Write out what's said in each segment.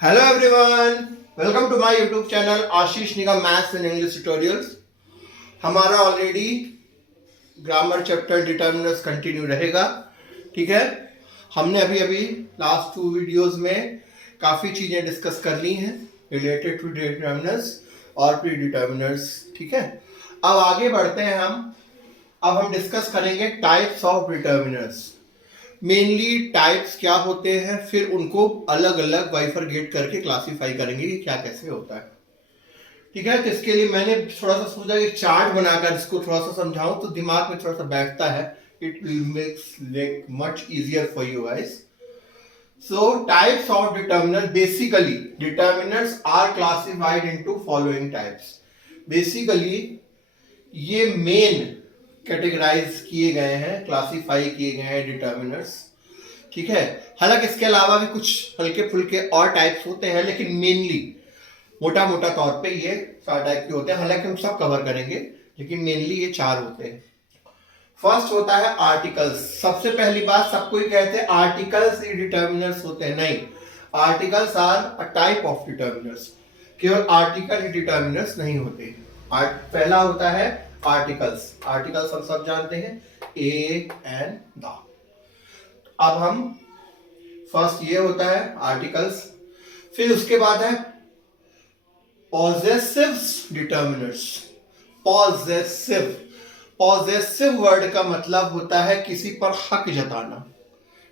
Hello everyone, welcome to my YouTube channel Ashish Nigam maths and English tutorials. हमारा already grammar chapter determiners continue रहेगा। ठीक है, हमने अभी अभी लास्ट 2 वीडियोस में काफ़ी चीज़ें डिस्कस कर ली हैं रिलेटेड टू डिटर्मिनर्स और प्री डिटर्मिनर्स। ठीक है, अब आगे बढ़ते हैं अब हम डिस्कस करेंगे types of determiners. Mainly types क्या होते हैं, फिर उनको अलग अलग बाइफरगेट करके क्लासिफाई करेंगे कि क्या कैसे होता है। ठीक है, तो इसके लिए मैंने थोड़ा सा सोचा कि चार्ट बनाकर इसको थोड़ा सा समझाऊं तो दिमाग में थोड़ा सा बैठता है। It will makes like much easier for you guys. So types of determiner, basically determiners are classified into following types. Basically ये मेन कैटेगराइज किए गए हैं, क्लासिफाई किए गए हैं डिटर्मिनर्स। ठीक है, हालांकि इसके अलावा भी कुछ हल्के फुल्के और टाइप्स होते हैं, लेकिन मेनली मोटा मोटा तौर पे ये 4 टाइप के होते हैं। हालांकि हम सब कवर करेंगे, लेकिन मेनली ये 4 होते हैं। फर्स्ट होता है आर्टिकल्स। सबसे पहली बात, सबको ही कहते हैं आर्टिकल्स ही डिटर्मिनर्स होते हैं। नहीं, articles are a type of determiners. केवल आर्टिकल ही डिटर्मिनर्स नहीं होते। पहला होता है आर्टिकल्स। आर्टिकल्स हम सब जानते हैं, ए एंड द। अब हम फर्स्ट ये होता है आर्टिकल्स। फिर उसके बाद है possessive determiners. Possessive, possessive word का मतलब होता है किसी पर हक जताना।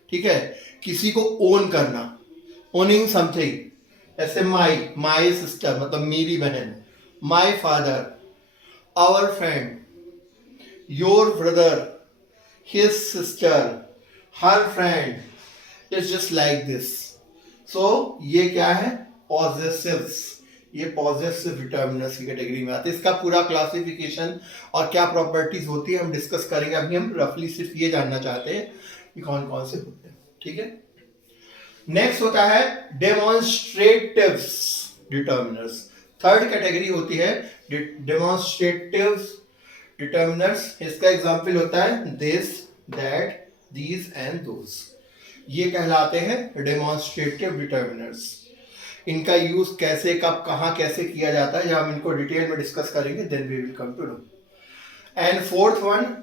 ठीक है, किसी को ओन करना, ओनिंग समथिंग। ऐसे माई सिस्टर मतलब मेरी बहन, my father, our friend, your brother, his sister, her friend, it's just like this. So ये क्या है, पॉजेसिव्स। ये पॉजेसिव डिटर्मिनर्स की कैटेगरी में आते हैं। इसका पूरा क्लासिफिकेशन और क्या प्रॉपर्टीज होती है हम डिस्कस करेंगे। अभी हम रफली सिर्फ ये जानना चाहते हैं कि कौन कौन से होते हैं। ठीक है, नेक्स्ट होता है डेमोन्स्ट्रेटिव्स डिटर्मिनर्स। थर्ड कैटेगरी होती है डेमोन्स्ट्रेटिव्स डिटर्मिनर्स। इसका एग्जांपल होता है this, that, these and those. ये कहलाते हैं डेमोन्स्ट्रेटिव डिटर्मिनर्स। इनका यूज कैसे, कब, कहां, कैसे किया जाता है, जब हम इनको डिटेल में डिस्कस करेंगे then we will come to know. And fourth one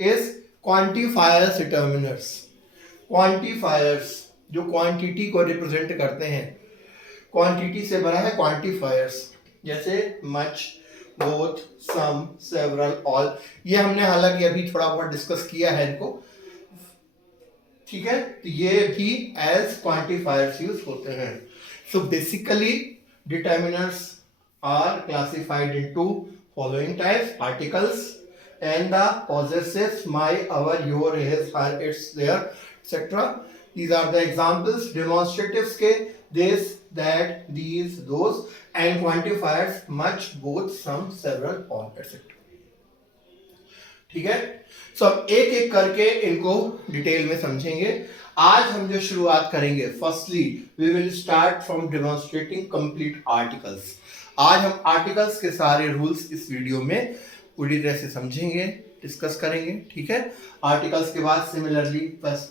is quantifiers determiners. Quantifiers जो क्वांटिटी को रिप्रेजेंट करते हैं, क्वांटिटी से बना है क्वांटिफायर्स। जैसे much, both, some, several, all. ये हमने हालांकि अभी थोड़ा बहुत डिस्कस किया है इनको। ठीक है, तो ये भी एज क्वांटिफायर्स यूज होते हैं। So basically determiners are classified into following types: articles and the possessives my, our, your, his, her, its, their, etc. These are the examples. Demonstratives के this, that, these, those, and quantifiers much, both, some, several, all, etc. ठीक है, सो अब एक एक करके इनको detail में समझेंगे। आज हम जो शुरुआत करेंगे, firstly we will start from demonstrating complete articles. आज हम आर्टिकल्स के सारे रूल्स इस वीडियो में पूरी तरह से समझेंगे, डिस्कस करेंगे। ठीक है, आर्टिकल्स के बाद सिमिलरली बस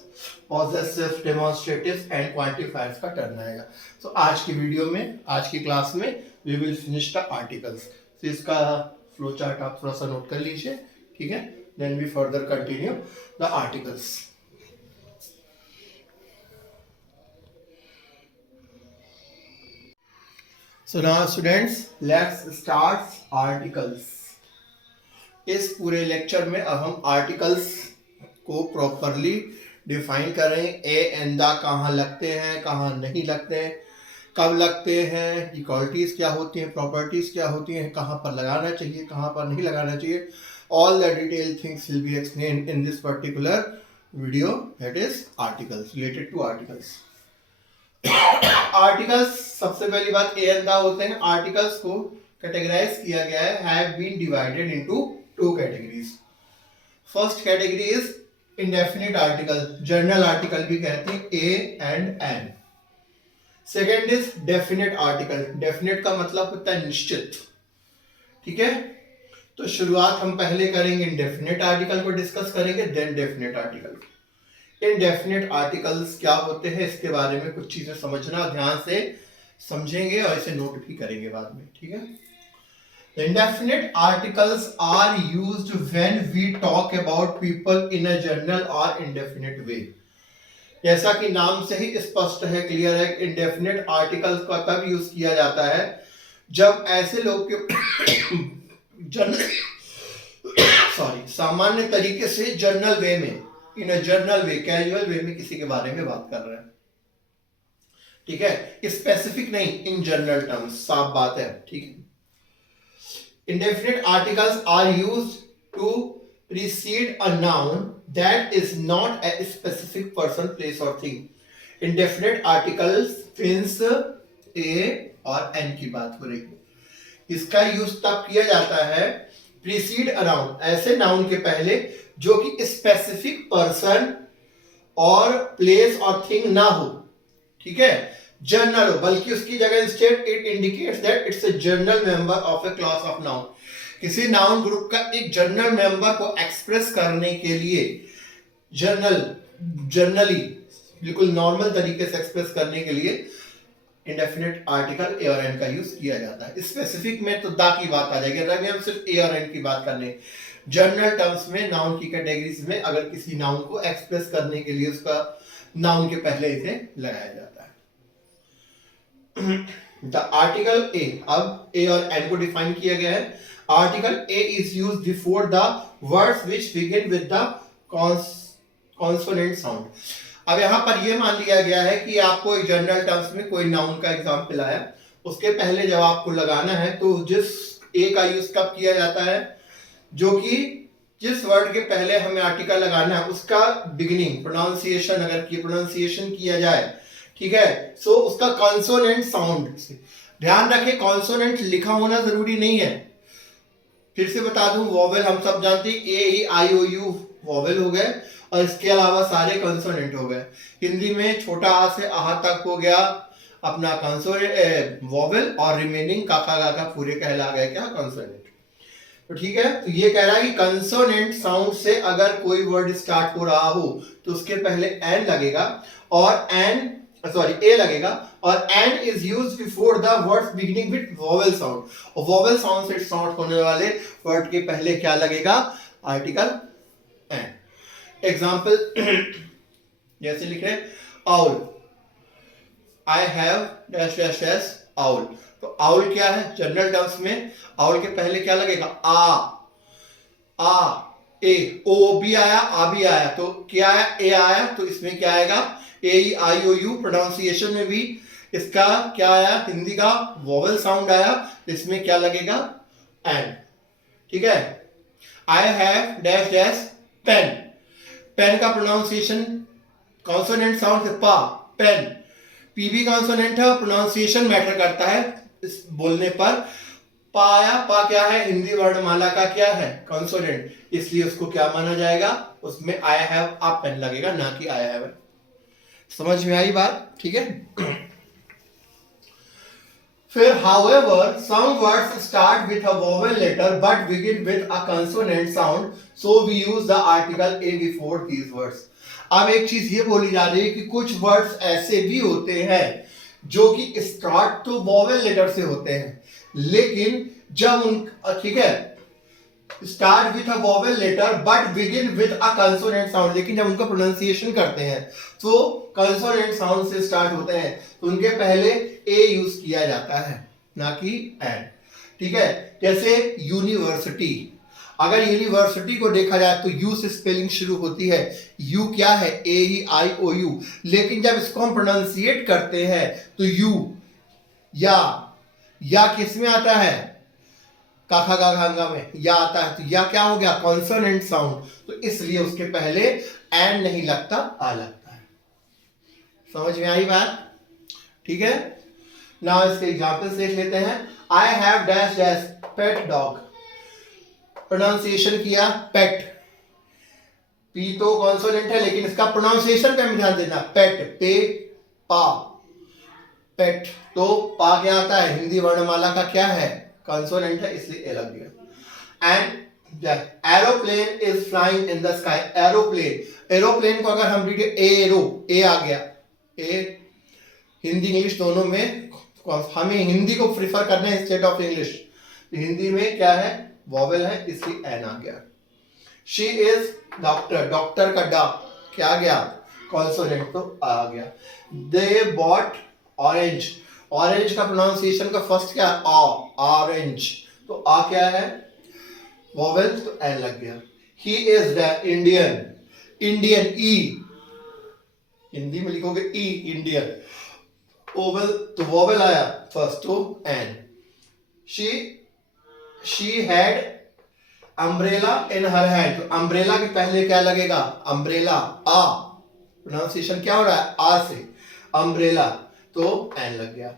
पॉजेसिव, डेमोन्स्ट्रेटिव एंड क्वांटिफायर्स का टर्न आएगा। सो आज की वीडियो में, आज की क्लास में we will finish the articles. तो इसका फ्लो चार्ट आप थोड़ा सा नोट कर लीजिए। ठीक है, then we further continue the articles. So now students, let's start articles. इस पूरे लेक्चर में अब हम आर्टिकल्स को प्रॉपरली डिफाइन करें। ए एंड द कहाँ लगते हैं, कहाँ नहीं लगते हैं, कब लगते हैं, इक्वालिटीज क्या होती हैं, प्रॉपर्टीज क्या होती हैं, कहाँ पर लगाना चाहिए, कहाँ पर नहीं लगाना चाहिए। All the detail things will be explained in this particular video, that is articles, related to articles. Articles, सबसे पहली बात ए एंड द होते हैं। आर्टिकल्स को कैटेगराइज किया गया है, have been divided into 2 categories. First category is indefinite article, general article भी कहते हैं, a and an. Second is definite article. Definite का मतलब होता है निश्चित। ठीक है, तो शुरुआत हम पहले करेंगे इंडेफिनेट आर्टिकल को डिस्कस करेंगे, then definite article. Indefinite articles क्या होते हैं, इसके बारे में कुछ चीजें समझना ध्यान से। समझेंगे और इसे नोट भी करेंगे बाद में, ठीक है। Indefinite articles are used when we talk about people in a general or indefinite way. जैसा कि नाम से ही स्पष्ट है, क्लियर है, इंडेफिनिट आर्टिकल्स का तब यूज किया जाता है जब ऐसे लोग के सामान्य तरीके से जनरल वे में, इन a general way, casual way में किसी के बारे में बात कर रहे हैं, ठीक है, स्पेसिफिक नहीं, इन जनरल टर्म्स, साफ बात है, ठीक है। Indefinite articles are used to precede a noun that is not a specific person, place or thing. Indefinite articles since a और n की बात हो रही है, इसका यूज तब किया जाता है precede a noun, ऐसे नाउन के पहले जो कि स्पेसिफिक पर्सन और प्लेस और थिंग ना हो, ठीक है, जनरल हो, बल्कि उसकी जगह instead it indicates that it's a general member of a class of noun. किसी नाउन ग्रुप का एक जनरल मेंबर को एक्सप्रेस करने के लिए, जनरली बिल्कुल नॉर्मल तरीके से एक्सप्रेस करने के लिए इंडेफिनिट आर्टिकल ए और एन का यूज किया जाता है। स्पेसिफिक में तो दा की बात आ जाएगी, अगर हम सिर्फ ए और एन की बात करने, जनरल टर्म्स में नाउन की कैटेगरीज में अगर किसी नाउन को एक्सप्रेस करने के लिए उसका नाउन के पहले इसे लगाया जाता है। द आर्टिकल ए, अब ए और एन को डिफाइन किया गया है। Article a is used before the words which begin with the consonant sound. अब यहां पर यह मान लिया गया है कि आपको जनरल टर्म्स में कोई नाउन का एग्जांपल आया, उसके पहले जब आपको लगाना है तो जिस ए का यूज कब किया जाता है, जो कि जिस वर्ड के पहले हमें आर्टिकल लगाना है उसका बिगिनिंग प्रोनाउंसिएशन अगर प्रोनाउंसिएशन किया जाए, ठीक है, सो उसका कॉन्सोनेंट साउंड से ध्यान रखें, कॉन्सोनेंट लिखा होना जरूरी नहीं है। फिर से बता दूं, वोवेल हम सब जानते हैं, ए ई आई ओ यू वोवेल हो गए और इसके अलावा सारे कॉन्सोनेंट हो गए। हिंदी में छोटा आ से आहा तक हो गया अपना कॉन्सोनेंट वोवेल, और रिमेनिंग काका काका पूरे कहला गए क्या, कॉन्सोनेंट। तो ठीक है, तो ये कह रहा है कि कंसोनेंट साउंड से अगर कोई वर्ड स्टार्ट हो रहा हो तो उसके पहले एन लगेगा और ए लगेगा, और an is used before the words beginning with vowel sound, और वोवेल साउंड से स्टार्ट होने वाले वर्ड के पहले क्या लगेगा, आर्टिकल एन। एग्जांपल जैसे लिख रहे हैं owl, I have dash dash dash owl. तो आउल क्या है, जनरल टर्म्स में आउल के पहले क्या लगेगा, आ ए, ओ भी आया, आ भी आया, तो क्या आया, ए आया, तो इसमें क्या आएगा, ए आई ओ यू। प्रोनाउंसिएशन में भी इसका क्या आया, हिंदी का वोवेल साउंड आया, तो इसमें क्या लगेगा, एन, ठीक है। I have dash dash pen, pen का प्रोनाउंसिएशन कॉन्सोनेंट साउंड से पा, पेन, पी भी कॉन्सोनेंट है, प्रोनाउंसिएशन मैटर करता है इस बोलने पर। पाया, पा क्या है, हिंदी वर्णमाला का क्या है, कॉन्सोनेंट, इसलिए उसको क्या माना जाएगा, उसमें आई हैव अ पेन लगेगा, ना कि आई हैव। समझ में आई बात, ठीक है। फिर however some words start with a vowel letter but begin with a consonant sound, so we use the article a before these words। अब एक चीज ये बोली जा रही है कि कुछ वर्ड्स ऐसे भी होते हैं जो कि स्टार्ट तो वोवेल लेटर से होते हैं, लेकिन जब उन, ठीक है, start with a vowel letter but begin with a consonant sound, लेकिन जब उनका प्रोनाउंसिएशन करते हैं तो कंसोनेंट साउंड से स्टार्ट होते हैं, तो उनके पहले ए यूज किया जाता है, ना कि एन, ठीक है। जैसे यूनिवर्सिटी, अगर यूनिवर्सिटी को देखा जाए तो यू से स्पेलिंग शुरू होती है, यू क्या है, ए ई आई ओ यू, लेकिन जब इसको हम प्रोनाउंसिएट करते हैं तो यू या किस में आता है, काखा गाघा में या आता है, तो या क्या हो गया, कॉन्सोनेंट साउंड, तो इसलिए उसके पहले एन नहीं लगता, आ लगता है। समझ में आई बात, ठीक है। नाउ इसके एग्जांपल्स देख लेते हैं। आई have dash dash pet dog, pronunciation किया पेट, पी तो कॉन्सोनेंट है लेकिन इसका प्रोनाउंसिएशन पे ध्यान देना, पेट, पे पा, पेट, तो पा क्या आता है, हिंदी वर्णमाला का क्या है, कॉन्सोनेंट है, इसलिए ए लग गया। And aeroplane is flying in the sky, aeroplane, aeroplane को अगर हम लिखे एरो, ए आ गया, ए हिंदी इंग्लिश दोनों में हमें हिंदी को प्रिफर करना है इंस्टेड ऑफ इंग्लिश। हिंदी में क्या है, वॉवेल है, इसलिए एन आ गया। शी इज डॉक्टर, डॉक्टर का डा क्या आ गया, कॉन्सोनेंट तो आ गया। दे बॉट ऑरेंज, ऑरेंज का प्रोनाउंसिएशन का फर्स्ट क्या है, ऑरेंज, तो आ क्या है, वॉवेल, तो एन लग गया। He is Indian, Indian E, Hindi में लिखोगे ई, इंडियन, ओवल तो वॉवेल आया फर्स्ट तो an. She had umbrella in her hand, तो अम्ब्रेला के पहले क्या लगेगा, अम्ब्रेला, आ, प्रोनाउंसिएशन क्या हो रहा है, आ से, अम्ब्रेला, तो एन लग गया।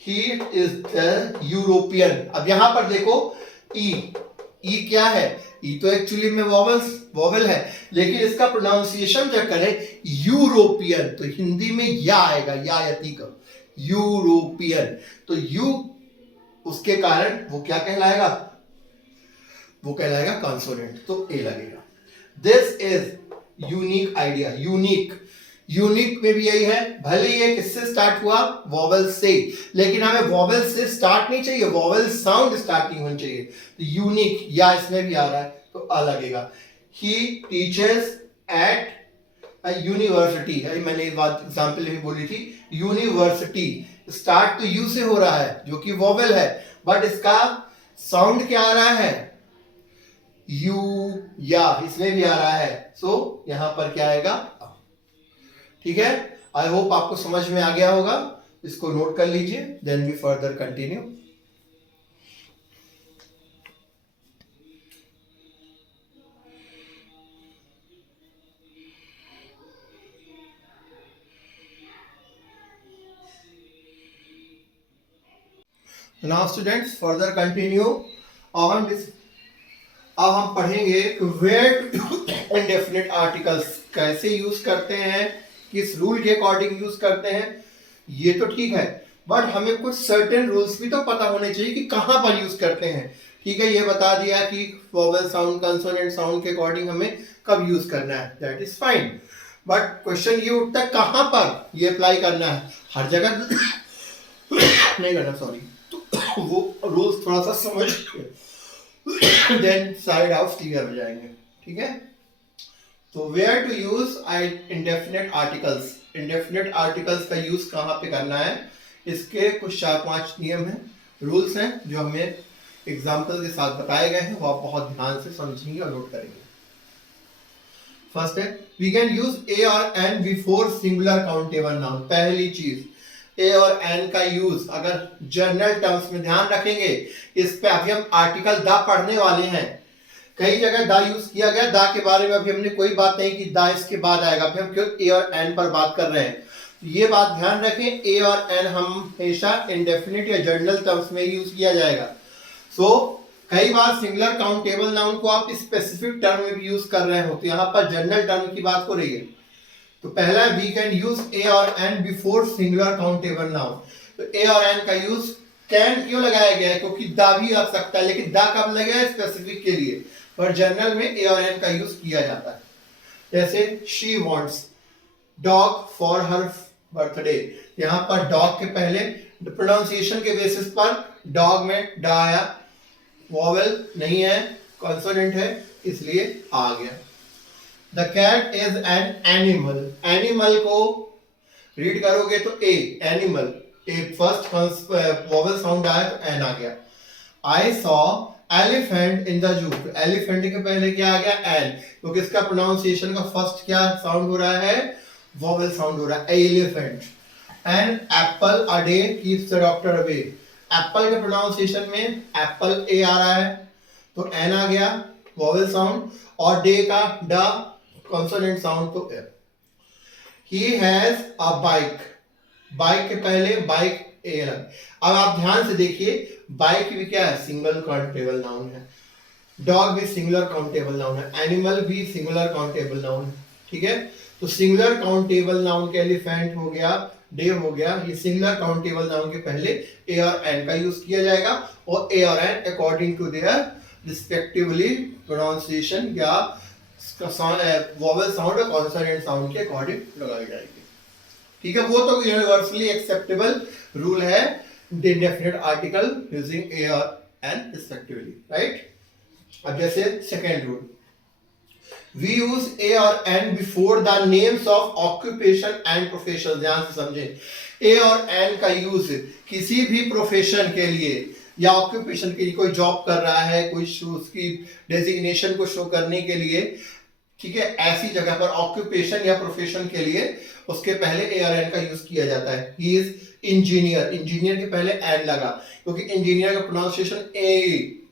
ही इज द यूरोपियन, अब यहां पर देखो ई, ई क्या है, ई तो एक्चुअली में वॉवेल है, लेकिन इसका प्रोनाउंसिएशन जब करें यूरोपियन, तो हिंदी में या आएगा, या यति का, यूरोपियन, तो यू उसके कारण वो क्या कहलाएगा, वो कहलाएगा कॉन्सोनेंट, तो ए लगेगा। This is unique idea, unique, unique में भी यही है, भले ये किससे स्टार्ट हुआ, वॉवेल से, लेकिन हमें वॉवेल से स्टार्ट नहीं चाहिए, वॉवेल साउंड स्टार्टिंग होनी चाहिए, तो यूनिक या इसमें भी आ रहा है तो आ लगेगा। ही टीचर्स एट यूनिवर्सिटी, मैंने एक बात एग्जाम्पल भी बोली थी, यूनिवर्सिटी स्टार्ट तो यू से हो रहा है जो कि वॉवेल है, बट इसका साउंड क्या आ रहा है, यू, या इसमें भी आ रहा है, सो यहां पर क्या आएगा, ठीक है। आई होप आपको समझ में आ गया होगा, इसको नोट कर लीजिए, then we further continue. Now students further continue. अब हम पढ़ेंगे वेयर इंडेफिनिट आर्टिकल्स कैसे यूज करते हैं, किस रूल के अकॉर्डिंग यूज करते हैं, ये तो ठीक है, बट हमें कुछ सर्टेन रूल्स भी तो पता होने चाहिए कि कहां पर यूज करते हैं। ठीक है, ये बता दिया कि वोवेल साउंड कंसोनेंट साउंड के अकॉर्डिंग हमें कब यूज करना है, that is fine, but question ये उठता है कहां पर ये अप्लाई करना है, हर जगह नहीं करना, सॉरी, तो वो रूल्स थोड़ा सा समझ देन सारे डाउट्स क्लियर हो जाएंगे, ठीक है। तो where to use indefinite articles, indefinite articles का यूज कहाँ पे करना है, इसके कुछ 4-5 नियम हैं, रूल्स हैं, जो हमें एग्जाम्पल के साथ बताए गए हैं, वो आप बहुत ध्यान से समझेंगे और नोट करेंगे। फर्स्ट है, वी कैन यूज ए और an before singular countable noun. पहली चीज, ए और एन का यूज अगर जनरल टर्म्स में, ध्यान रखेंगे इस पे अभी हम आर्टिकल दा पढ़ने वाले हैं, कई जगह दा यूज किया गया, दा के बारे में अभी हमने कोई बात नहीं की, दा इसके बाद आएगा, अभी हम क्यों ए और एन पर बात कर रहे हैं, ये बात ध्यान रखें, ए और एन हमेशा इंडेफिनिट या जनरल टर्म्स में यूज किया जाएगा। सो कई बार सिंगुलर काउंटेबल नाउन को आप स्पेसिफिक टर्म में भी यूज कर रहे हो, तो यहाँ पर जनरल टर्म की बात हो रही है। तो पहला है वी कैन यूज ए और an before singular countable noun. तो ए और एन का यूज कैन क्यों लगाया गया है, क्योंकि दा भी लग सकता है, लेकिन दा कब लगेगा, स्पेसिफिक के लिए, पर जनरल में ए और एन का यूज किया जाता है। जैसे she wants dog for her birthday, यहाँ पर डॉग के पहले प्रोनाउंसिएशन के बेसिस पर डॉग में डा आया, वॉवेल नहीं है, कॉन्सोनेंट है, इसलिए आ गया। The cat is an animal, animal को रीड करोगे तो A, animal, A first vowel sound आया तो एन आ गया। I saw elephant in the zoo, elephant के पहले क्या आ गया, एन, क्योंकि इसका प्रोनाउंसिएशन का फर्स्ट क्या साउंड हो रहा है, वॉवेल साउंड हो रहा है, elephant. An apple a day keeps the doctor away, apple के प्रोनाउंसिएशन में एप्पल ए आ रहा है तो एन आ गया, वॉवेल साउंड, और डे का ड कॉन्सोनेंट साउंड तो a. He has a bike, bike के पहले बाइक ए है। अब आप ध्यान से देखिए, बाइक भी क्या है, सिंगल काउंटेबल नाउन है, डॉग भी सिंगुलर काउंटेबल नाउन है, एनिमल भी सिंगुलर काउंटेबल नाउन है, ठीक है। तो सिंगुलर काउंटेबल नाउन के एलिफेंट हो गया, डे हो गया, ये सिंगुलर काउंटेबल नाउन के पहले ए और एन का यूज किया जाएगा, और ए और an according to their respectively pronunciation या वॉवेल साउंड और कॉन्सोनेंट साउंड के अकॉर्डिंग लगाई जाएगी, ठीक है। वो तो यूनिवर्सली एक्सेप्टेबल रूल है इंडेफिनिट आर्टिकल यूजिंग ए और एन रिस्पेक्टिवली, राइट। अब जैसे second rule, we use a और an before the names of occupation and profession. ध्यान से समझें, ए और एन का यूज किसी भी प्रोफेशन के लिए या ऑक्यूपेशन के लिए, कोई जॉब कर रहा है, कोई उसकी डेजिग्नेशन को शो करने के लिए, ठीक है, ऐसी जगह पर ऑक्यूपेशन या प्रोफेशन के लिए उसके पहले ए और एन का यूज किया जाता है। ही इज इंजीनियर, इंजीनियर के पहले एन लगा क्योंकि इंजीनियर का प्रोनाउंसिएशन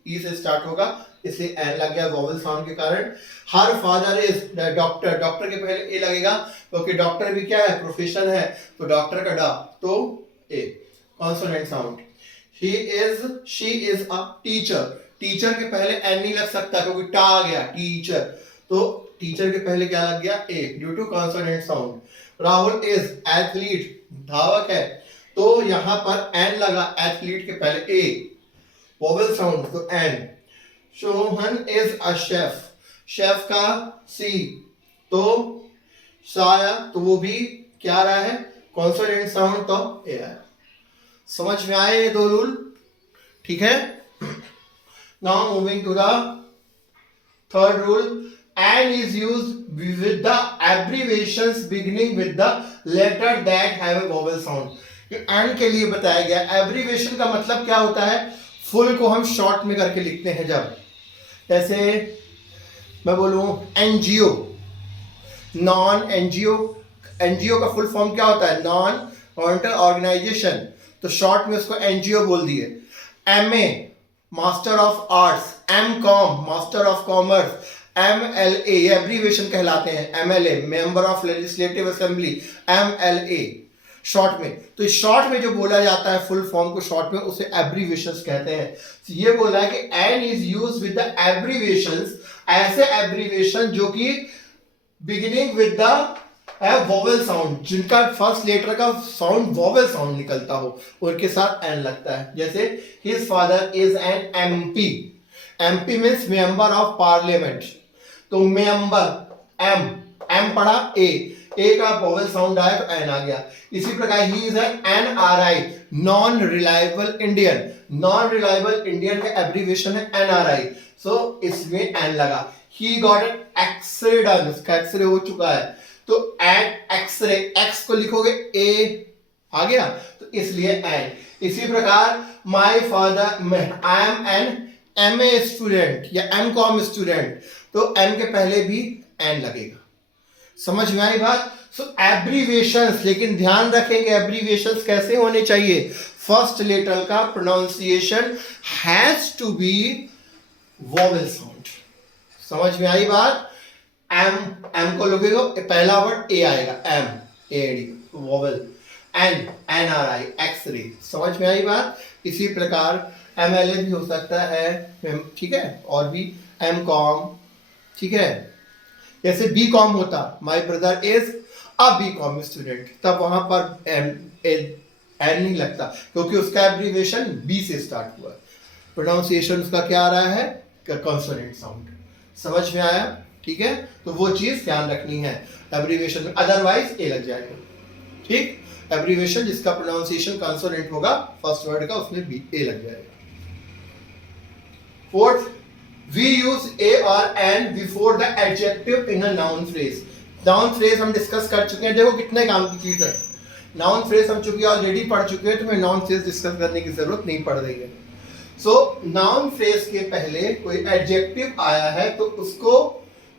ई से स्टार्ट होगा, इसलिए एन लग गया वोवेल साउंड के कारण। Her father is doctor, doctor के पहले ए लगेगा क्योंकि डॉक्टर भी क्या है, प्रोफेशन है, तो डॉक्टर का डा तो a, consonant sound. She is a teacher, teacher के पहले एन नहीं लग सकता क्योंकि टा आ गया टीचर, तो टीचर के पहले क्या लग गया a due to consonant sound. Rahul is athlete, धावक है, तो यहां पर एन लगा, एथलीट के पहले ए वोवेल साउंड तो an. Shohan is a chef, chef का सी तो साया, तो वो भी क्या रहा है, कॉन्सोनेंट साउंड तो ए आया। समझ में आए ये दो रूल, ठीक है। Now moving to the third rule, an is used with the abbreviations beginning with the letter that have a vowel sound. An के लिए बताया गया, एब्रिविएशन का मतलब क्या होता है, फुल को हम शॉर्ट में करके लिखते हैं। जब जैसे मैं बोलूं एनजीओ, नॉन एनजीओ, एनजीओ का फुल फॉर्म क्या होता है, नॉन गवर्नमेंटल ऑर्गेनाइजेशन, तो शॉर्ट में उसको एनजीओ बोल दिए। MA master of arts, M com master of commerce, MLA ये एब्रीविएशन कहलाते हैं। MLA member of legislative assembly, MLA short में। तो इस शॉर्ट में जो बोला जाता है फुल फॉर्म को शॉर्ट में, उसे एब्रीविएशंस कहते हैं। तो ये बोला है कि an is used with the abbreviations, ऐसे एब्रीविएशन जो कि beginning with the vowel sound, जिनका फर्स्ट लेटर का साउंड वोवेल साउंड निकलता हो, उनके साथ एन लगता है। जैसे his father is an MP, MP means member of parliament, तो मेंबर एम पढ़ा ए का वोवेल साउंड आया तो एन आ गया। इसी प्रकार he is an NRI, non reliable Indian, non reliable Indian का एब्रीविएशन है NRI, सो इसमें एन लगा। He got an x ray done, उसका एक्सरे हो चुका है, तो एन एक्सरे, एक्स को लिखोगे ए आ गया, तो इसलिए एन। इसी प्रकार my father, I am an MA student या MCOM स्टूडेंट, तो एम के पहले भी एन लगेगा। समझ में आई बात। सो एब्रीविएशंस, लेकिन ध्यान रखेंगे एब्रीविएशंस कैसे होने चाहिए, फर्स्ट लेटर का pronunciation has to be vowel sound. समझ में आई बात। एम को लगेगा पहला वर्ड ए आएगा, M AD vowel, an NRI x ray. समझ में आई बात। इसी प्रकार MLA भी हो सकता है, ठीक है, और भी MCOM, ठीक है। जैसे BCOM होता, my brother is a BCOM student, तब वहां पर एन नहीं लगता क्योंकि उसका एब्रीविएशन B से स्टार्ट हुआ, प्रोनाउंसिएशन उसका क्या आ रहा है, कॉन्सोनेंट साउंड। समझ में आया, ठीक है। तो वो चीज ध्यान रखनी है एब्रीविएशन में, अदरवाइज ए लग जाएगा, ठीक। एब्रीविएशन जिसका प्रोनाउंसिएशन कॉन्सोनेंट होगा फर्स्ट वर्ड का, उसमें भी ए लग जाएगा। Fourth, we use a or an before the adjective in a noun phrase. Noun phrase हम डिस्कस कर चुके हैं, देखो कितने काम की चीज है। नाउन फ्रेज हम चूंकि ऑलरेडी पढ़ चुके हैं, तो मैं नाउन फ्रेज डिस्कस करने की जरूरत नहीं पड़ रही है। सो नाउन फ्रेज के पहले कोई एडजेक्टिव आया है तो उसको,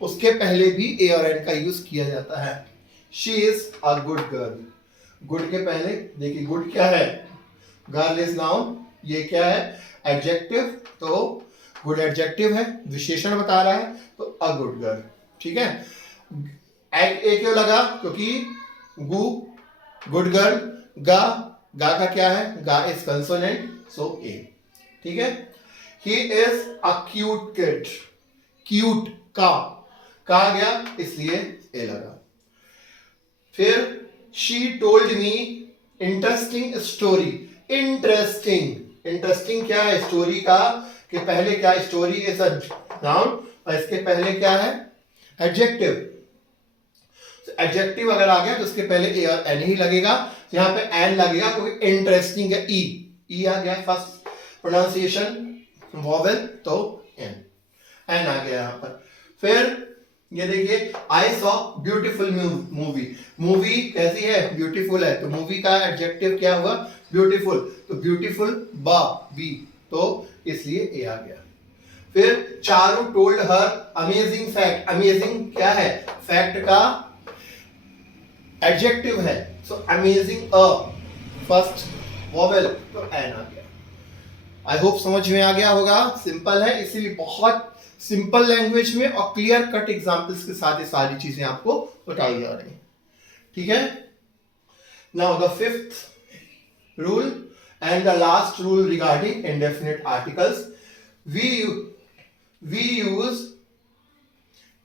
उसके पहले भी ए और एन का यूज किया जाता है। She is a good girl, good के पहले देखिए गुड क्या है, गर्ल इज नाउन, ये क्या है एडजेक्टिव, तो गुड एडजेक्टिव है, विशेषण बता रहा है, तो अ गुड गर्ल, ठीक है। ए क्यों लगा, क्योंकि गु गुड गर्ल, गा गा का क्या है, गा इज कंसोनेंट, सो ए, ठीक है। He is a cute kid, cute का गया इसलिए ए लगा। फिर she told me interesting story, interesting, interesting क्या है, स्टोरी का के पहले क्या, स्टोरी इज अ नाउन और इसके पहले क्या है एडजेक्टिव। एडजेक्टिव अगर आ गया तो उसके पहले ए और एन ही लगेगा, यहाँ पे एन लगेगा क्योंकि इंटरेस्टिंग है। ई आ गया फर्स्ट प्रोनाउंसिएशन वॉवेल, तो एन आ गया यहाँ पर। फिर ये देखिए, I saw beautiful movie. Movie कैसी है? ब्यूटीफुल है, तो मूवी का एडजेक्टिव क्या हुआ? ब्यूटीफुल। तो ब्यूटीफुल बी, तो इसलिए ए आ गया। फिर Charu told her amazing fact. Amazing क्या है? फैक्ट का एडजेक्टिव है, so amazing a first vowel, तो एन आ गया। आई होप समझ में आ गया होगा। सिंपल है, इसीलिए बहुत सिंपल लैंग्वेज में और क्लियर कट एग्जांपल्स के साथ ये सारी चीजें आपको बताई जा रही हैं, ठीक है। Now the fifth rule and the last rule regarding indefinite articles, we use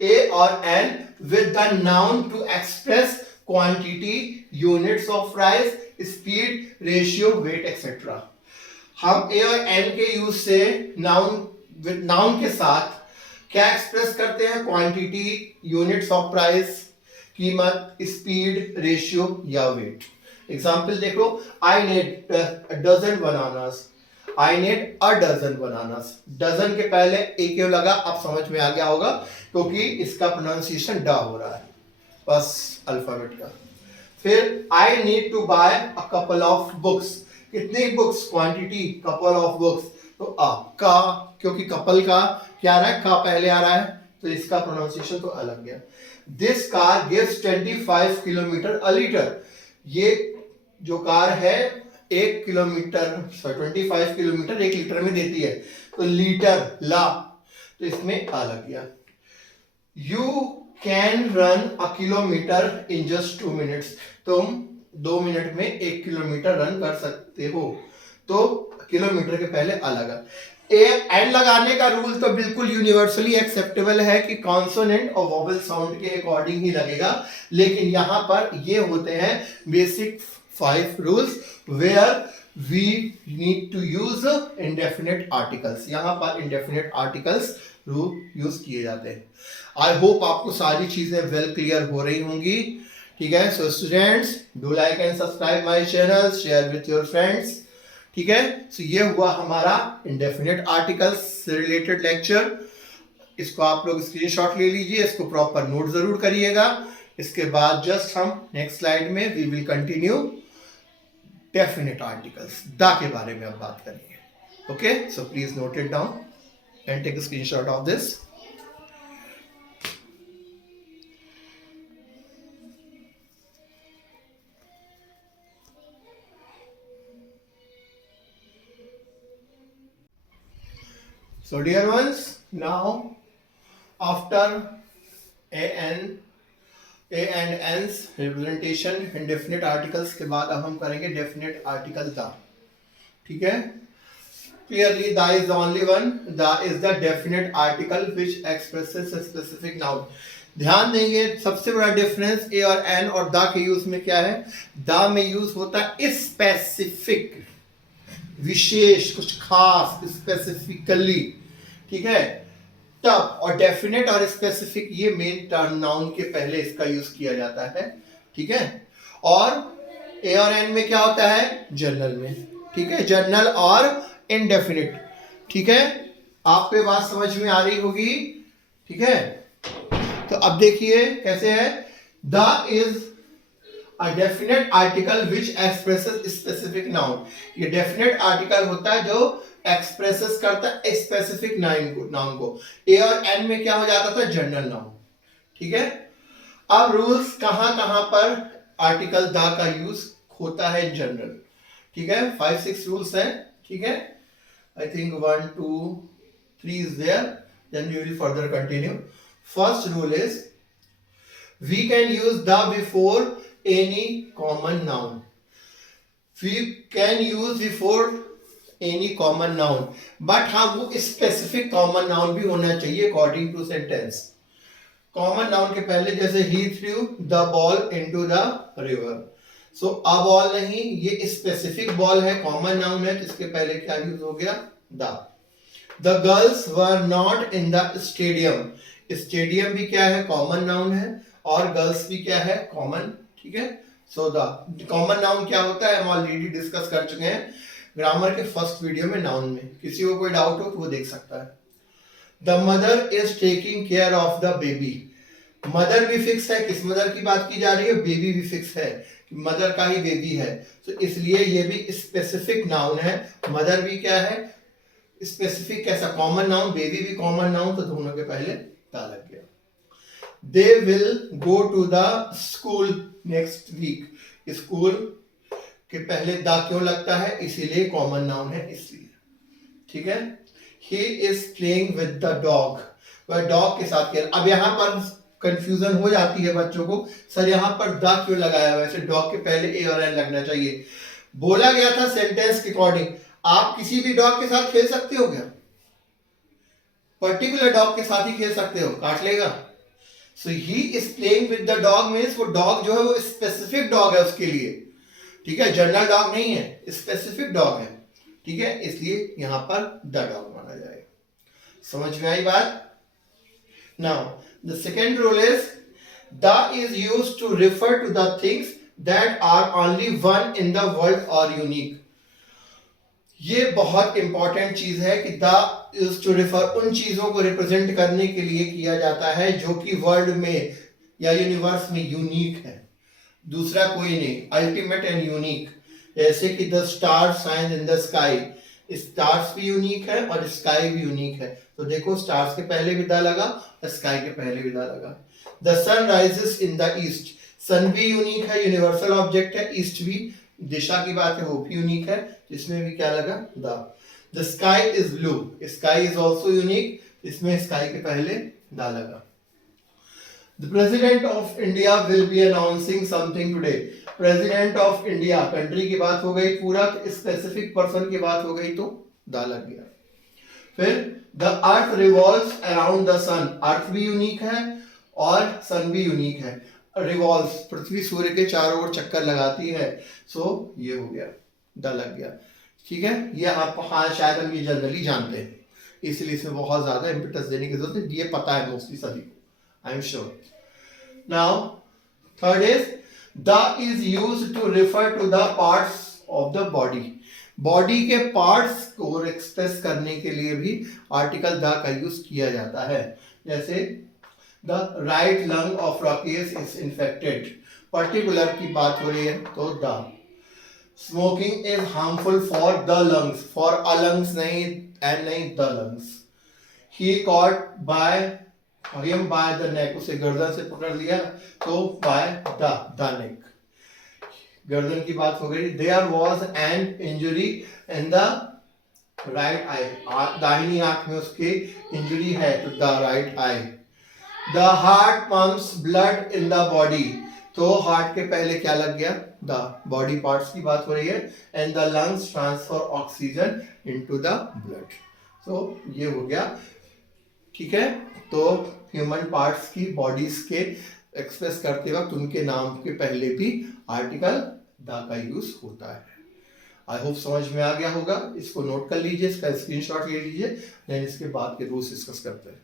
a or an with the noun to express quantity, units of price, speed, ratio, weight, etc. हम a और n के use से noun के साथ क्या express करते हैं? Quantity, units of price, कीमत, स्पीड, रेशियो या वेट। एग्जाम्पल देखो, I need a dozen bananas. I need a dozen bananas. Dozen के पहले ए क्यों लगा? अब समझ में आ गया होगा, क्योंकि इसका प्रोनाउंसिएशन ड हो रहा है, बस अल्फाबेट का। फिर I need to buy a couple of books. कितनी books? Quantity, couple of books, तो का, क्योंकि कपल का क्या आ रहा है? का पहले आ रहा है, तो इसका प्रोनाउंसिएशन तो अलग गया। This car gives 25 kilometre a litre. ये जो कार है 1 किलोमीटर 25 किलोमीटर 1 लीटर में देती है, तो लीटर ला, तो इसमें आ लग गया। You can run a kilometre in just 2 minutes. तुम 2 मिनट में 1 किलोमीटर रन कर सकते हो, तो किलोमीटर के पहले आ लगा। एन लगाने का रूल तो बिल्कुल यूनिवर्सली एक्सेप्टेबल है कि कॉन्सोनेंट और वोवेल साउंड के अकॉर्डिंग ही लगेगा, लेकिन यहां पर ये होते हैं basic 5 rules where we need to use indefinite articles. यहां पर इंडेफिनिट आर्टिकल्स रूल यूज किए जाते हैं। आई होप आपको सारी चीजें वेल क्लियर हो रही होंगी, ठीक है। So students, do like and subscribe my channel, share with your friends, ठीक है। सो ये हुआ हमारा इंडेफिनिट आर्टिकल्स से रिलेटेड लेक्चर। इसको आप लोग स्क्रीनशॉट ले लीजिए, इसको प्रॉपर नोट जरूर करिएगा। इसके बाद जस्ट हम नेक्स्ट स्लाइड में we will continue definite articles, the के बारे में अब बात करेंगे। Okay, so please note it down and take a screenshot of this. So dear ones, now after a and n's representation indefinite articles के बाद अब हम करेंगे definite article the, ठीक है। Clearly the is the only one, the is the definite article which expresses a specific noun। ध्यान देंगे सबसे बड़ा डिफरेंस ए और एन और द के यूज में क्या है? द में यूज होता है स्पेसिफिक, विशेष, कुछ खास, स्पेसिफिकली, ठीक है। तब और डेफिनेट और स्पेसिफिक ये मेन टर्म नाउन के पहले इसका यूज किया जाता है, ठीक है। और ए और एन में क्या होता है? जनरल में, ठीक है, जनरल और इनडेफिनिट, ठीक है। आपको ये बात समझ में आ रही होगी, ठीक है। तो अब देखिए कैसे है। The is a definite article which expresses specific noun. ये डेफिनेट आर्टिकल होता है जो एक्सप्रेसेस करता है स्पेसिफिक नाउन को। ए और एन में क्या हो जाता था? जनरल नाउन, ठीक है। अब रूल्स कहां कहां पर आर्टिकल द का यूज होता है इन जनरल, ठीक है। 5-6 रूल्स हैं, ठीक है। I think 1, 2, 3 is there, then we will further continue. First rule is we can use the before any common noun. We can use before any common noun, but हाँ वो specific common noun भी होना चाहिए according to sentence. Common noun के पहले जैसे he threw the ball into the river, so a ball नहीं, ये स्पेसिफिक बॉल है, कॉमन नाउन है, जिसके पहले क्या यूज हो गया? The. The girls were not in the stadium. Stadium भी क्या है? कॉमन नाउन है, और गर्ल्स भी क्या है, कॉमन, ठीक है। सो द कॉमन नाउन क्या होता है हम ऑलरेडी डिस्कस कर चुके हैं ग्रामर के फर्स्ट वीडियो में नाउन में, किसी को कोई डाउट हो तो वो देख सकता है। The mother is taking care of the baby, mother भी फिक्स है, किस मदर की बात की जा रही है, बेबी भी फिक्स है, मदर का ही बेबी है, तो इसलिए ये भी स्पेसिफिक नाउन है। मदर भी क्या है, स्पेसिफिक, कैसा, कॉमन नाउन, बेबी भी कॉमन नाउन, तो दोनों के पहले ता लग गया। They will go to the school next week, school के पहले द क्यों लगता है, इसीलिए कॉमन नाउन है इसलिए, ठीक है। ही is playing with the dog, वह डॉग के साथ खेल। अब यहाँ पर कंफ्यूजन हो जाती है बच्चों को, सर यहाँ पर द क्यों लगाया, वैसे डॉग के पहले ए और एन लगना चाहिए। बोला गया था सेंटेंस के अकॉर्डिंग, आप किसी भी डॉग के साथ खेल सकते हो क्या, पर्टिकुलर डॉग के साथ ही खेल सकते हो, काट लेगा। So he is playing with the dog means वो डॉग जो है वो स्पेसिफिक डॉग है उसके लिए, ठीक है, जनरल डॉग नहीं है, स्पेसिफिक डॉग है, ठीक है, इसलिए यहां पर द डॉग माना जाएगा। समझ में आई बात। Now the second rule is the is used to refer to the things that are only one in the world और यूनिक। ये बहुत इंपॉर्टेंट चीज है कि द इज टू रिफर उन चीजों को रिप्रेजेंट करने के लिए किया जाता है जो कि वर्ल्ड में या यूनिवर्स में यूनिक है, दूसरा कोई नहीं, अल्टीमेट एंड यूनिक। जैसे कि the star shine in the sky, stars भी यूनिक है और स्काई भी यूनिक है, तो देखो स्टार्स के पहले भी द लगा और स्काई के पहले भी द लगा। The sun rises in the east, sun भी यूनिक है, यूनिवर्सल ऑब्जेक्ट है, ईस्ट भी दिशा की बात है वो भी यूनिक है, जिसमें भी क्या लगा, the sky is blue, sky is also unique, इसमें स्काई के पहले द लगा। The President of India will be announcing something today. President of India, country की बात हो गई, पूरा स्पेसिफिक पर्सन की बात हो गई तो द लग गया। फिर the earth revolves around the sun, अर्थ भी यूनिक है और सन भी यूनिक है, रिवॉल्व, पृथ्वी सूर्य के चारों ओर चक्कर लगाती है, सो ये हो गया, द लग गया, ठीक है। ये आप हाँ शायद हम ये जनरली जानते हैं, इसलिए इसमें बहुत ज्यादा इंपॉर्टेंस देने की जरूरत है, ये पता है मोस्टली सभी को, I am sure. Now, third is the is used to refer to the parts of the body. Body के parts को एक्सप्रेस करने के लिए भी आर्टिकल द का यूज किया जाता है। जैसे the right lung of Rakesh is infected, particular की बात हो रही है तो the. Smoking is harmful for the lungs, for a lungs नहीं and नहीं the lungs. He caught by him by the neck, उसे गर्दन से पकड़ लिया तो by the neck, गर्दन की बात हो गई। There was an injury in the right eye, दाहिनी आंख में उसके इंजरी है तो the right eye। The heart pumps blood in the body, तो हार्ट के पहले क्या लग गया, द, बॉडी पार्ट्स की बात हो रही है, and the lungs transfer oxygen into the blood, तो ये हो गया, ठीक है। तो ह्यूमन पार्ट्स की बॉडीज के एक्सप्रेस करते वक्त उनके नाम के पहले भी आर्टिकल द का यूज होता है। आई होप समझ में आ गया होगा, इसको नोट कर लीजिए, इसका स्क्रीनशॉट ले लीजिए, देन इसके बाद के रूल्स डिस्कस करते हैं।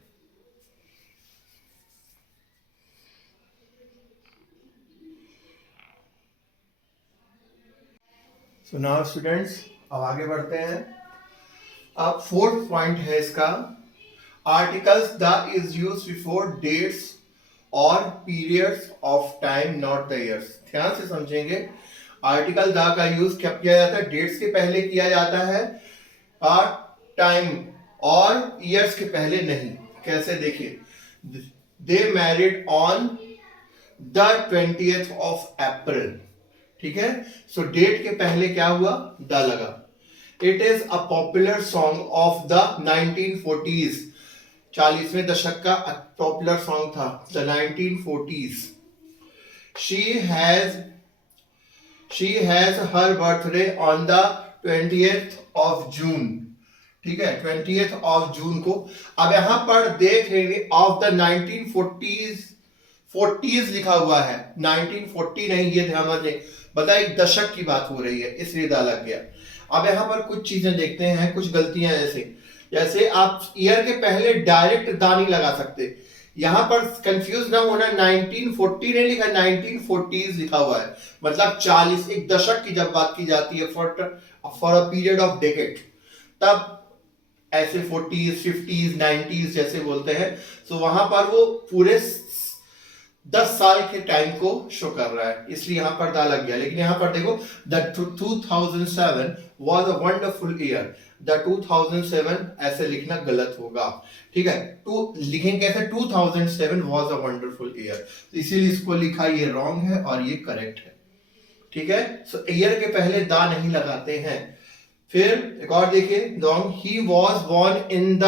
सो नाउ स्टूडेंट्स, अब आगे बढ़ते हैं। अब फोर्थ पॉइंट है इसका, articles the is used before dates और periods of time not the years. ध्यान से समझेंगे, आर्टिकल द का यूज क्या किया जाता है, डेट्स के पहले किया जाता है और टाइम और ईयर्स के पहले नहीं। कैसे, देखिए, they married on the 20th of April, ठीक है। सो डेट के पहले क्या हुआ, द लगा। It is a popular song of the 1940s, 40वें दशक का पॉपुलर सॉन्ग था, the 1940s। She has her birthday on the 20th of June, ठीक है, 20th of June को। अब यहां पर देख रहे ऑफ द 1940s, 40s लिखा हुआ है, 1940 नहीं, ये ध्यान रखें, बताइए दशक की बात हो रही है, इसलिए दा लग गया। अब यहां पर कुछ चीजें देखते हैं, कुछ गलतियां, जैसे आप ईयर के पहले डायरेक्ट दा नहीं लगा सकते, यहां पर कंफ्यूज ना होना, 1940 नहीं लिखा, 1940s लिखा हुआ है, मतलब 40, एक दशक की जब बात की जाती है, for a period of decade, तब ऐसे 40s 50s 90s जैसे बोलते हैं। तो वहां पर वो पूरे 10 साल के टाइम को शो कर रहा है, इसलिए यहां पर दा लग गया। लेकिन यहां पर देखो, the 2007 was a wonderful year, the 2007 ऐसे लिखना गलत होगा, ठीक है। टू लिखेंगे कैसे, 2007 was a wonderful year, तो इसीलिए इसको लिखा ये रॉन्ग है और ये करेक्ट है, ठीक है। सो ईयर के पहले दा नहीं लगाते हैं। फिर एक और देखिए long, he was born in the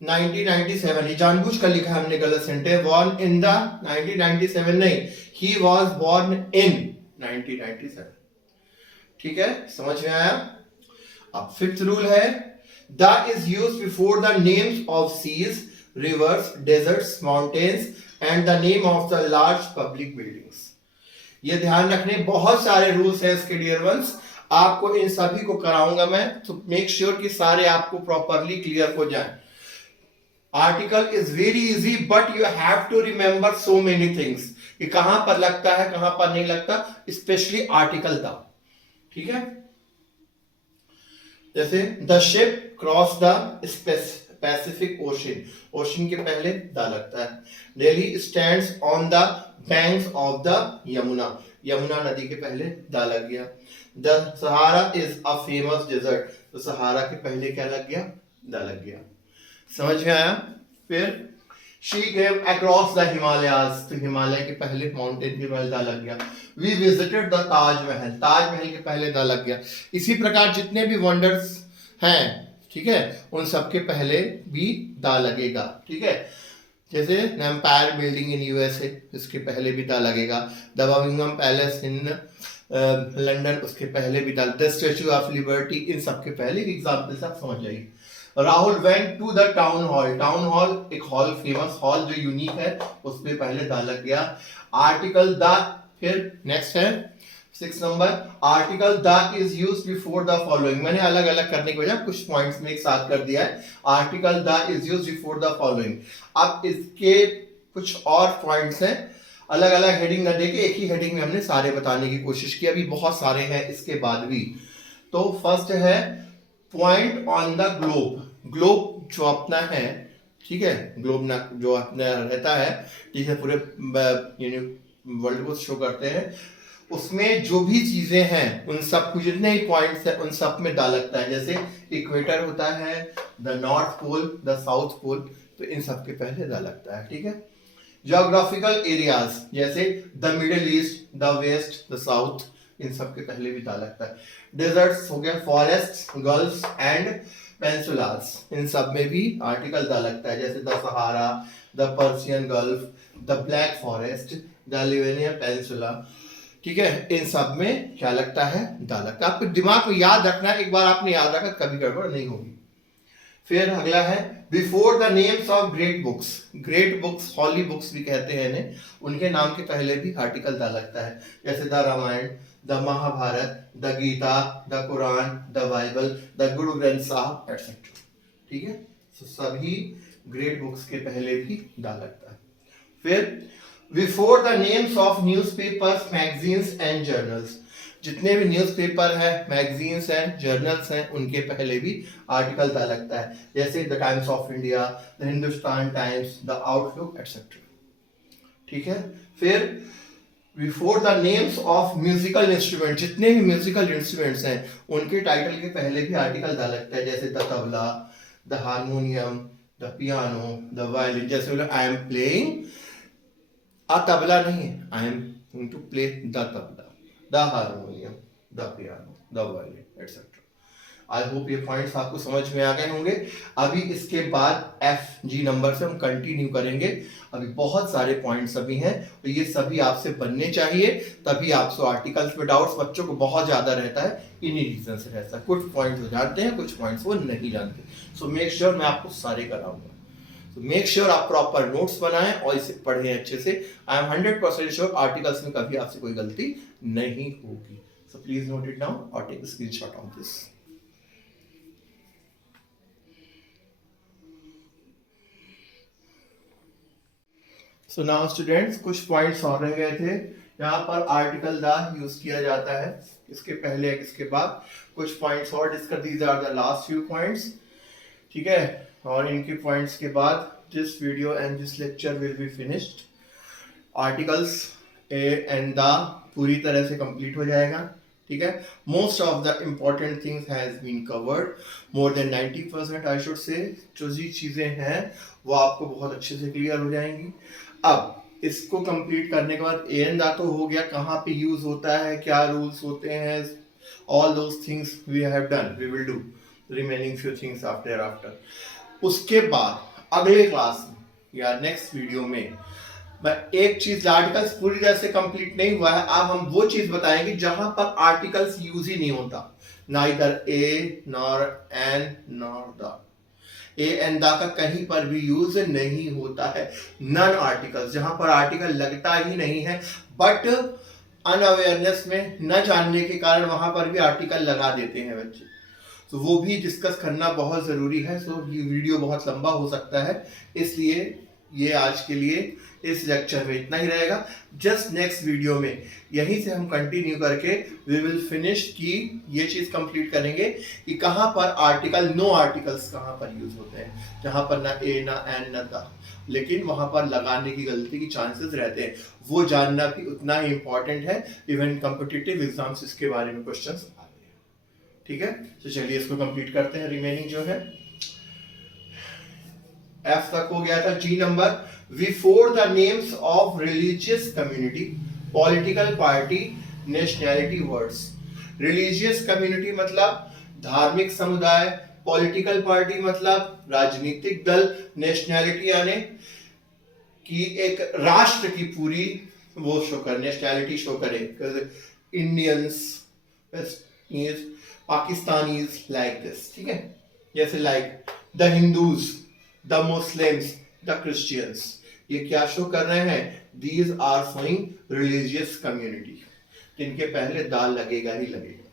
1997, ये जानबूझ कर लिखा है हमने गलत सेंटेंस, बॉर्न इन द 1997 नहीं, ही वॉज बॉर्न इन 1997, ठीक है, समझ में आया। अब फिफ्थ रूल है, the is used before the names of seas, rivers, deserts, mountains and the name of the large public buildings. ये ध्यान रखने, बहुत सारे रूल्स हैं इसके डियर वंस, आपको इन सभी को कराऊंगा मैं, तो मेक श्योर कि सारे आपको प्रॉपरली क्लियर हो जाएं। Article is very easy but you have to remember so many things, कि कहां पर लगता है कहां पर नहीं लगता, स्पेशली आर्टिकल द, ठीक है। जैसे the ship cross the Pacific ocean, ocean के पहले द लगता है। Delhi stands on the banks of the Yamuna, Yamuna नदी के पहले द लग गया। The Sahara is a famous desert, तो सहारा के पहले क्या लग गया, द लग गया, समझ में आया। फिर she gave across the Himalayas, तो हिमालय के पहले माउंटेन के पहले दा लग गया। We visited the Taj Mahal, Taj Mahal के पहले दा लग गया। इसी प्रकार जितने भी वंडर्स हैं, ठीक है, उन सब के पहले भी दा लगेगा, ठीक है। जैसे एम्पायर बिल्डिंग इन यूएसए, इसके पहले भी दा लगेगा। The Buckingham palace in London, उसके पहले भी the. The statue of liberty, इन सब के पहले एग्जाम्पल से आप समझ जाइए। Rahul went to the town hall, town hall एक हॉल, फेमस हॉल जो यूनिक है, उस पे पहले द लग गया। आर्टिकल द, फिर नेक्स्ट है 6 number, article the is used before the following, मैंने अलग अलग करने की वजह कुछ पॉइंट्स में एक साथ कर दिया है। Article the is used before the following, अब इसके कुछ और पॉइंट्स हैं, अलग अलग हेडिंग न देके एक ही हेडिंग में हमने सारे बताने की कोशिश की, अभी बहुत सारे हैं इसके बाद भी। तो फर्स्ट है point on the globe, globe जो अपना है, ठीक है, ग्लोब ना जो अपना रहता है, ठीक है, पूरे वर्ल्ड को शो करते हैं, उसमें जो भी चीजें हैं उन सब कुछ जितने ही पॉइंट्स हैं उन सब में दा लगता है। जैसे इक्वेटर होता है, the north pole, the south pole, तो इन सब के पहले दा लगता है, ठीक है। ज्योग्राफिकल एरियाज, जैसे the Middle East, the West, the South, इन सब के पहले भी दा लगता है। डेजर्ट्स हो गया, फॉरेस्ट, गल्फ्स एंड पेंसुलास, इन सब में भी आर्टिकल दा लगता है। जैसे the Sahara, the Persian Gulf, the Black Forest, the Livonian peninsula, ठीक है, इन सब में क्या लगता है, दा लगता है। आपको दिमाग में याद रखना है, एक बार आपने याद रखा कभी गड़बड़ नहीं होगी। फिर अगला है before the names of great books, great books, holy books भी कहते हैं इन्हें, उनके नाम के पहले भी आर्टिकल दा लगता है। जैसे the Ramayana, the Mahabharata, the Gita, the Quran, the Bible, the Guru Granth साहब एटसेट्रा, ठीक है। तो सभी ग्रेट बुक्स के पहले भी दा लगता है। फिर before the names of newspapers, magazines and journals, जितने भी न्यूज़पेपर है, मैगजीन्स हैं, जर्नल्स हैं, उनके पहले भी आर्टिकल दा लगता है। जैसे the times of India, the Hindustan times, the outlook etcetera, ठीक है। फिर before the names of musical instrument, जितने भी म्यूजिकल इंस्ट्रूमेंट्स हैं उनके टाइटल के पहले भी आर्टिकल दा लगता है। जैसे the tabla, the harmonium, the piano, the violin. जैसे बोले I am playing a tabla, नहीं, I am going to play the tabla, the harmonium, the piano, the violin etcetera. I hope ये पॉइंट्स आपको समझ में आ गए होंगे। अभी इसके बाद एफ जी नंबर से हम कंटिन्यू करेंगे, अभी बहुत सारे पॉइंट्स अभी हैं, तो ये सभी आपसे बनने चाहिए, तभी आपसे आर्टिकल्स में डाउट्स बच्चों को बहुत ज्यादा रहता है, इन्हीं रीजन से रहता है। कुछ पॉइंट्स वो जानते हैं, कुछ पॉइंट्स वो नहीं जानते, सो मेक श्योर मैं आपको सारे कराऊंगा। तो मेक श्योर आप प्रॉपर नोट्स बनाएं और इसे पढ़ें अच्छे से। आई एम 100% श्योर आर्टिकल्स में कभी आपसे कोई गलती नहीं होगी। So please note it down और take screenshot of this. So now students, कुछ पॉइंट्स और रह गए थे। यहाँ पर आर्टिकल द यूज किया जाता है, इसके पहले इसके बाद कुछ पॉइंट्स और discuss, these are the last few points, ठीक है। और इनके पॉइंट्स के बाद this video and this lecture will be finished. Articles A and the पूरी तरह से कंप्लीट हो जाएगा, ठीक है। Most of the important things has been covered, more than 90% I should say. जो जी चीज़ें हैं वो आपको बहुत अच्छे से क्लियर हो जाएंगी। अब इसको कंप्लीट करने के बाद ए एंड द तो हो गया, कहाँ पे यूज होता है, क्या रूल्स होते हैं, all those things we have done, we will do remaining few things after. उसके बाद अगले क्लास में या नेक्स्ट वीडियो में मैं एक चीज, आर्टिकल्स पूरी तरह से कंप्लीट नहीं हुआ है, अब हम वो चीज बताएंगे जहां पर आर्टिकल्स यूज ही नहीं होता, neither a nor an nor the. A and the का कहीं पर भी यूज नहीं होता है। नन आर्टिकल्स, जहां पर आर्टिकल लगता ही नहीं है, बट अनअवेयरनेस में, न जानने के कारण वहां पर भी आर्टिकल लगा देते हैं बच्चे। तो वो भी डिस्कस करना बहुत ज़रूरी है। सो ये वीडियो बहुत लंबा हो सकता है, इसलिए ये आज के लिए इस लेक्चर में इतना ही रहेगा। जस्ट नेक्स्ट वीडियो में यहीं से हम कंटिन्यू करके वी विल फिनिश की ये चीज़ कंप्लीट करेंगे कि कहाँ पर आर्टिकल, नो आर्टिकल्स कहाँ पर यूज होते हैं, जहाँ पर ना ए ना एन ना द, लेकिन वहाँ पर लगाने की गलती की चांसेस रहते हैं। वो जानना भी उतना ही इंपॉर्टेंट है, इवन कॉम्पिटिटिव एग्जाम्स इसके बारे में क्वेश्चंस आते हैं, ठीक है। तो चलिए इसको कंप्लीट करते हैं। रिमेनिंग जो है एफ तक हो गया था। जी number, before the names of religious community, political party, nationality words. Religious community मतलब धार्मिक समुदाय, पॉलिटिकल पार्टी मतलब राजनीतिक दल, नेशनैलिटी यानी कि एक राष्ट्र की पूरी वो शो करे, नेशनैलिटी शो करे, इंडियंस, पाकिस्तानीज, लाइक दिस, ठीक है। जैसे like the Hindus, the Muslims, the Christians, ये क्या शो कर रहे हैं, these are showing religious community. इनके पहले दाल लगेगा ही लगेगा।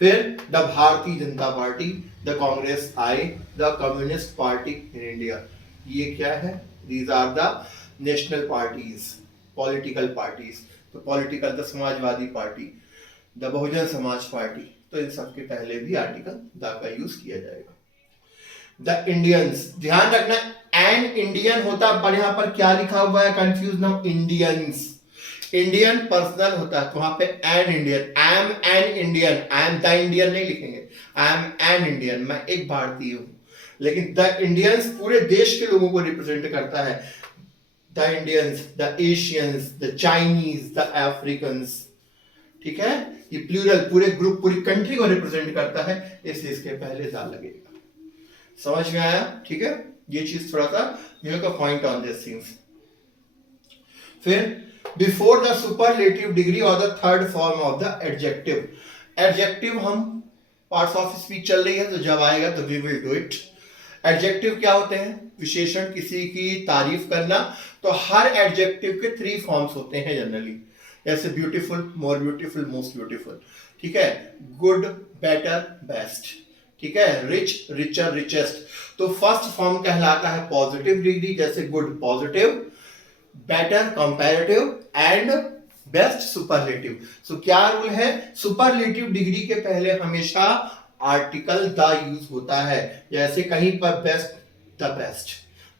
फिर the Bharatiya Janata party, the Congress I, the communist party in India, ये क्या है, these are the national parties, political parties. तो political, the Samajwadi party, the Bahujan Samaj party. तो इन सब के पहले भी आर्टिकल द का यूज किया जाएगा। द इंडियंस, ध्यान रखना एन इंडियन होता, पर यहां पर क्या लिखा हुआ है, कंफ्यूज ना, इंडियंस। इंडियन पर्सनल होता है, तो वहां पे an Indian, I am an Indian, I am the Indian नहीं लिखेंगे, आई एम एन इंडियन, मैं एक भारतीय हूं। लेकिन द इंडियंस पूरे देश के लोगों को रिप्रेजेंट करता है, the Indians, the Asians, the Chinese, the Africans, ठीक है। ये प्लूरल, पूरे ग्रुप, पूरी कंट्री को रिप्रेजेंट करता है, इसलिए इसके पहले दा लगेगा। समझ में आया, ठीक है। ये चीज थोड़ा सा make a point on this things. फिर बिफोर द सुपरलेटिव डिग्री और the third form of the adjective. Adjective हम पार्ट्स ऑफ स्पीच चल रही है, तो जब आएगा तो we will do it. Adjective क्या होते हैं, विशेषण, किसी की तारीफ करना। तो हर एडजेक्टिव के 3 फॉर्म्स होते हैं जनरली, जैसे beautiful, more beautiful, most beautiful, ठीक है। गुड, बेटर, बेस्ट, ठीक है। Rich, richer, richest. तो फर्स्ट फॉर्म कहलाता है पॉजिटिव डिग्री, जैसे good positive, better comparative and best superlative. So क्या रूल है, सुपरलेटिव डिग्री के पहले हमेशा आर्टिकल द यूज होता है। जैसे कहीं पर best, the best,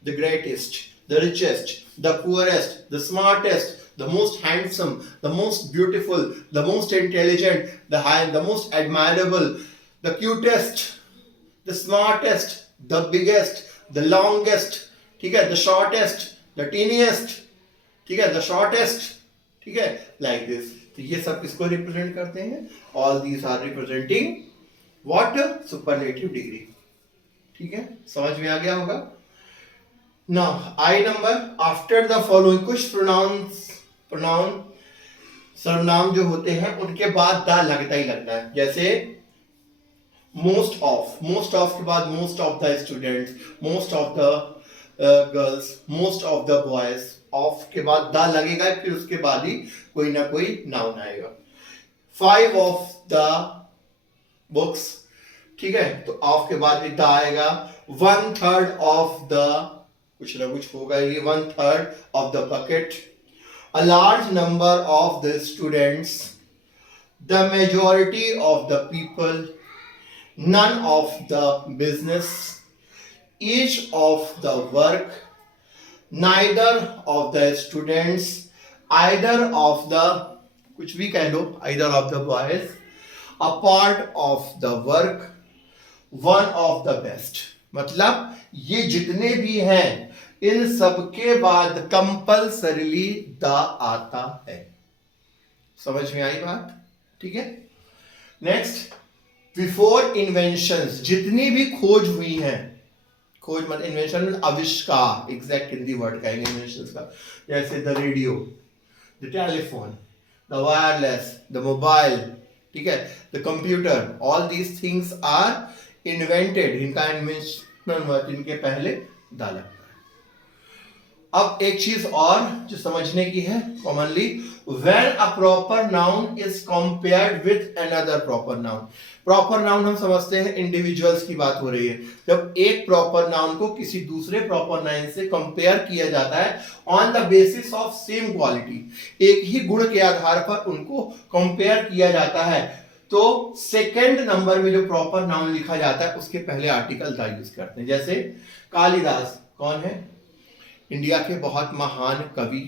the greatest, the richest, the poorest, the smartest, the most handsome, the most beautiful, the most intelligent, the most admirable, the cutest, the smartest, the biggest, the longest, ठीक है, the shortest, the teeniest, ठीक है, the shortest, ठीक है, like this। तो ये सब किसको रिप्रेजेंट करते हैं, all these are representing what, superlative degree, ठीक है। समझ में आ गया होगा। Now I number, after the following, कुछ प्रोनाउन सर्वनाम जो होते हैं उनके बाद द लगता ही लगता है। जैसे मोस्ट ऑफ, मोस्ट ऑफ के बाद most of the students, most of the girls, most of the boys, of के बाद द लगेगा, फिर उसके बाद ही कोई ना कोई नाउन आएगा। 5 ऑफ द बुक्स, ठीक है, तो ऑफ के बाद द आएगा। 1/3 ऑफ द कुछ ना कुछ होगा ही, 1/3 of the bucket, a large number of the students, the majority of the people, none of the business, each of the work, neither of the students, either of the, कुछ भी कह लो, either of the boys, a part of the work, one of the best. मतलब ये जितने भी हैं इन सबके बाद कंपल्सरीली द आता है। समझ में आई बात? ठीक है। नेक्स्ट, बिफोर इन्वेंशंस, जितनी भी खोज हुई हैं, खोज मतलब इन्वेंशन आविष्कार, एग्जैक्ट हिंदी वर्ड कहेंगे इन्वेंशंस का, जैसे the radio, the telephone, the wireless, the mobile, ठीक है, the computer, all these things are invented, इनका इन्वेंशन वर्ड इनके पहले द लगता है। अब एक चीज और जो समझने की है commonly, when a proper noun is compared with another proper noun, proper noun हम समझते हैं इंडिविजुअल्स की बात हो रही है। जब एक प्रॉपर नाउन को किसी दूसरे प्रॉपर नाउन से कंपेयर किया जाता है on the basis of same quality, एक ही गुण के आधार पर उनको कंपेयर किया जाता है, तो सेकंड नंबर में जो प्रॉपर नाउन लिखा जाता है उसके पहले आर्टिकल द यूज करते हैं। जैसे कालिदास कौन है? इंडिया के बहुत महान कवि,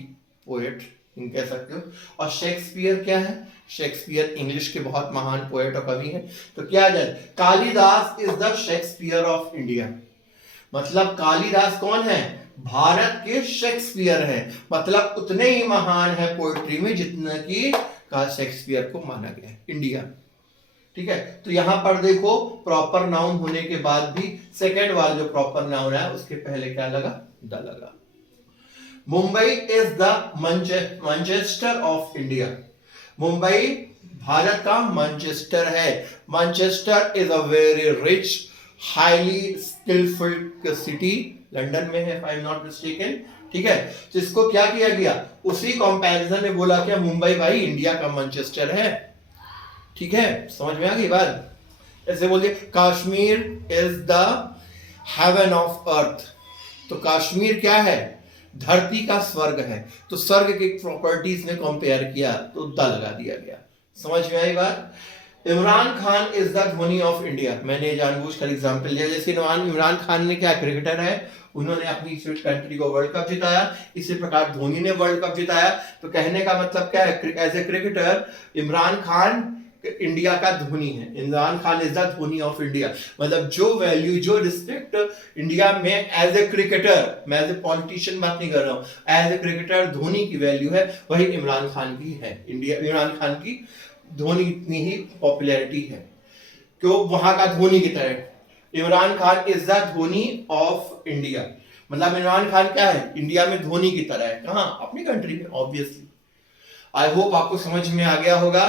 पोएट कह सकते हो। और शेक्सपियर क्या है? शेक्सपियर इंग्लिश के बहुत महान पोएट और कवि हैं। तो क्या है? Kalidas is the Shakespeare of India. मतलब कालिदास कौन है? भारत के शेक्सपियर हैं। मतलब उतने ही महान है पोएट्री में जितना कि शेक्सपियर को माना गया है इंडिया। ठीक है, तो यहां पर देखो प्रॉपर नाउन होने के बाद भी सेकंड वाला जो प्रॉपर नाउन है उसके पहले क्या लगा? द लगा। Mumbai is the Manchester of India. Mumbai Bharat का मैनचेस्टर है। Manchester is a very rich, highly skilful city, London में है, आई एम नॉट मिस्टेकन। ठीक है, तो इसको क्या किया गया? उसी कंपैरिजन में बोला क्या मुंबई भाई इंडिया का मैनचेस्टर है। ठीक है, समझ में आ गई बात? ऐसे बोलिए Kashmir is the haven of earth. तो कश्मीर क्या है? धरती का स्वर्ग है। तो स्वर्ग के प्रॉपर्टीज में कंपेयर किया तो द लगा दिया गया। समझ में आई बात? Imran Khan is the Dhoni of India. मैंने जानबूझकर एग्जांपल लिया। जैसे इमरान खान ने क्या, क्रिकेटर है, उन्होंने अपनी कंट्री को वर्ल्ड कप जिताया। इसी प्रकार धोनी ने वर्ल्ड कप जिताया। तो कहने का मतलब क्या है? As a cricketer Imran Khan India का धोनी है। Imran Khan is the Dhoni of India. मतलब जो वैल्यू, जो रिस्पेक्ट इंडिया में एज ए क्रिकेटर, मैं एज ए पॉलिटिशियन बात नहीं कर रहा हूं, एज ए क्रिकेटर धोनी की वैल्यू है, वही इमरान खान की है। इंडिया इमरान खान की धोनी इतनी ही पॉपुलैरिटी है क्यों? वहां का धोनी की तरह। Imran Khan is the Dhoni of India. मतलब इमरान खान क्या है? इंडिया में धोनी की तरह है। कहां? अपनी कंट्री में, ऑब्वियसली। आई होप आपको समझ में आ गया होगा।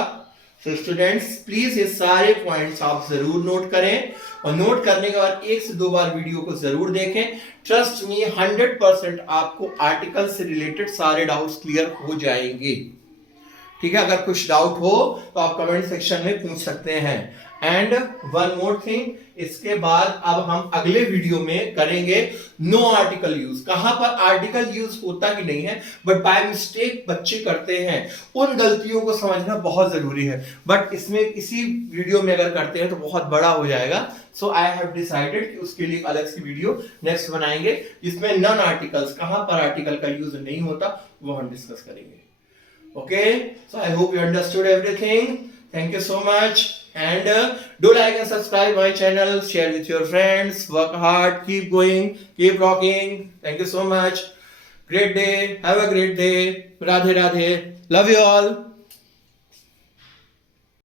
तो स्टूडेंट्स प्लीज ये सारे पॉइंट्स आप जरूर नोट करें, और नोट करने के बाद 1 से 2 बार वीडियो को जरूर देखें। ट्रस्ट मी 100% आपको आर्टिकल से रिलेटेड सारे डाउट्स क्लियर हो जाएंगे। ठीक है, अगर कुछ डाउट हो तो आप कमेंट सेक्शन में पूछ सकते हैं। एंड वन मोर थिंग, इसके बाद अब हम अगले वीडियो में करेंगे नो आर्टिकल यूज। कहां पर आर्टिकल यूज होता ही नहीं है, बट बाय मिस्टेक बच्चे करते हैं। उन गलतियों को समझना बहुत जरूरी है, बट इसमें इसी वीडियो में अगर करते हैं तो बहुत बड़ा हो जाएगा। सो आई हैव डिसाइडेड कि उसके लिए अलग सी वीडियो नेक्स्ट बनाएंगे, जिसमें नॉन आर्टिकल्स, कहां पर आर्टिकल का यूज नहीं होता, वो हम डिस्कस करेंगे। Okay, so I hope you understood everything. Thank you so much, and do like and subscribe my channel, share with your friends, work hard, keep going, keep rocking. Thank you so much. Great day, have a great day. Radhe Radhe, love you all.